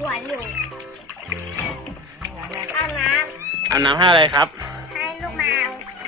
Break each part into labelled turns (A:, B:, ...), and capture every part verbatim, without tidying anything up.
A: หวนอยู่อาบน้ำ
B: อาบน้ำให้อะไรครับ
A: ให้ลูกแมว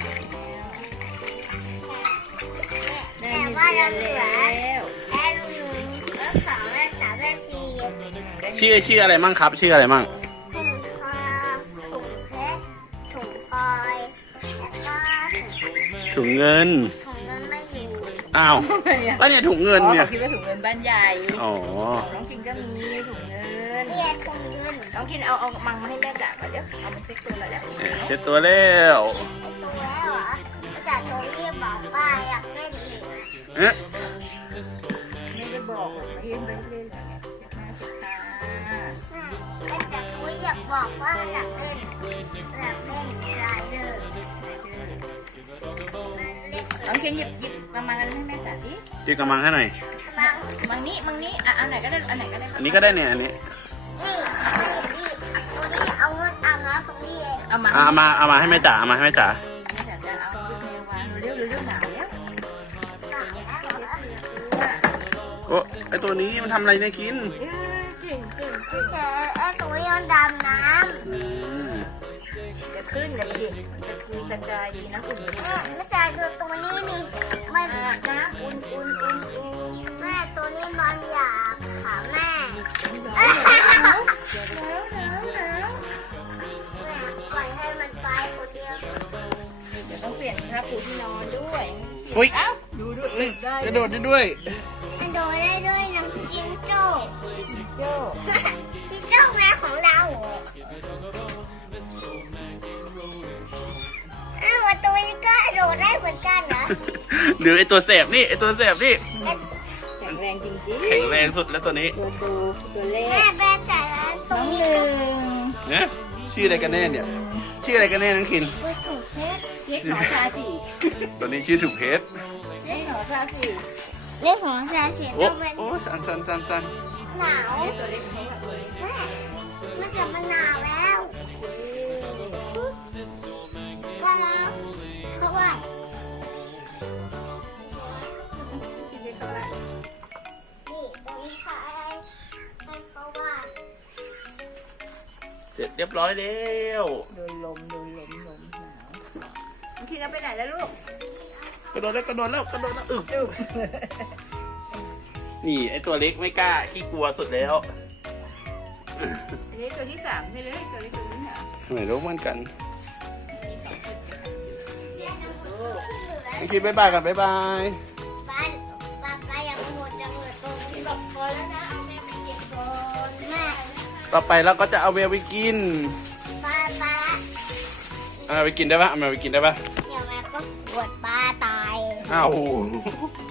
A: แต่ว่าเราเหลือแค่ลูกหนึ่งแล้วสองและสามและสี่
B: ชื่อชื่ออะไรมั่งครับ ชื่ออะไรมั่ง
A: ถุงคอถุงเพชรถุงพลอยแล้วก็ถุง
B: ถุงเงิน
A: ถุงเงินไม่อยู่
B: อ้าวแล้วเนี่ยถุงเงิน
C: อ๋อ
B: เนี่ย
C: เขาคิดว่าถุงเงินบ้านใหญ่
B: อ๋อ
C: น้องกินก็มีถุงเงิน
A: เนี่ยถุงเงิน
C: น้องกินเอาเอามังมาให้แม่จ่าก่อนเดี๋ยวเอามันเซ็กตัวแล้วแล้ว
B: เอ๊ะเช็ดตัวแล้ว
A: ตัวแล้วเหรอแต่ตัวนี้บอกว่าอยากเล่นอีก
B: เอ๊ะ
C: ไม่ได้บอกหรอกไม่ได้ไม่ได้เล่นหรอกเนี่ยเจ็บหน้าเจ็บตา
A: ก็จะคุยอยากบอกว่าอยากเล่นอยากเล่นไรเดอร์
C: น้องกินหยิบหยิบมามังกันให้แม่จ่าดิ
B: จิกกำมังให้หน่อย
A: มัง
C: มังนี้มังนี้อ่ะอันไหนก็ได้อันไหนก็ได้
B: อันนี้ก็ได้เนี่ยอันนี้
A: นี่นี่ตัวนี้เอาเงินเอาน้ำตรงนี้เอง
C: เอามา
B: อ่ะเอามาเอามาให้แม่จ๋าเอามาให้แม่จ๋า
C: แม่จ่าจะเอาลูกแมววางเร็วเร็วเร็วหนาวแล้ว
B: โอ้ไอตัวนี้มันทำอะไรเนี่ยกิน
C: เอ้ยเก่งเก่งเก่ง
A: เจอไอ้ตัวนี้มันดำน้
B: อืม
C: จะขึ้นเลยสิมันจะคุยตะกายดีนะอุ่น
A: ำไม่ใช่คือตัวนี้นี่มัน
C: อาบน้ำอุ่นอุ่นอุ่นอุ่น
A: แม่ตัวนี้มันอยากหาแม่
C: หนาวหนาวหนาวหนาวหนาว
A: แม่ปล่อยให้มันไปคนเดียว
C: เดี๋ยวต้องเปลี่ยนผ้าปูที่นอนด้วย
B: อุ้ย
C: เอ้าดูดู
B: เอ้ย
C: ได้
B: กระโดดได้ด้วย
A: มันโดนได้ด้วยน้ำจิ้งโจ้
C: โจ้
A: จิ้งโจ้แม่ของเราอ้าวตัวนี้ก็โดดได้เหมือนกันนะ
B: หรือไอตัวแสบนี่ไอตัวแสบนี่
C: แข็งแรงจริง
B: แข็งแรงสุดแล้วตัวนี้
C: ๆตัวดูตัวเล็
A: แม่
C: ก
A: แม่แต่ละตร
C: น้อง ง
A: นี้
C: หนึ่ง
B: เนี่ยชื่ออะไรกันแน่เนี่ยชื่ออะไรกันแน่นังคิน
A: คือถุงเพชร
C: เรียกหนอชาสี
B: ตัวนี้ชื่อถูกเพชร
C: เรียกหนอชาสี
A: เรื่องของชาสี
B: โอ้
A: ต้องเป็น
B: โอ้สันสันสันสัน
A: หนาว
C: เรียกตัวเล็กเขาแบบตัวเล็ก
A: แม่มันจะมันหนาวแล้วก็แล้วเขาว่า
C: ที่เรียกเขาละ
A: นี่ตรงนี้ค่ะให้เขาว่า
B: เสร็จเรียบร้อยแล้ว
C: โดนลมโดนลมลมหนาวน้องคิดเอาไปไหนแล้วลูก
B: กระโดดแล้วกระโดดแล้วกระโดดแล้วอึ
C: จุ๊บ
B: นี่ไอตัวเล็กไม่กล้าขี้กลัวสุดแล้ว
C: อันนี้ตัวที่สามใช่ไหมตัวเล็กตัวนี้เหรอ
B: ไม่รู้เหมือนกัน
C: มีสองจุดกัน
B: โอเคบายบายกันบายบาย
A: บ้านป้าป้ายังหมดยังเหลือตรงนี้บอกพอแล้วนะเอาแม่ไปเก็บก่อนแม่
B: ต่อไปเราก็จะเอาแมวไปกิน
A: ป้าป้า
B: เอาไปกินได้ปะเอาแมวไปกินได้ปะ
A: เดี๋ยวแม่ก็ปวดป้าตาย
B: อ้าว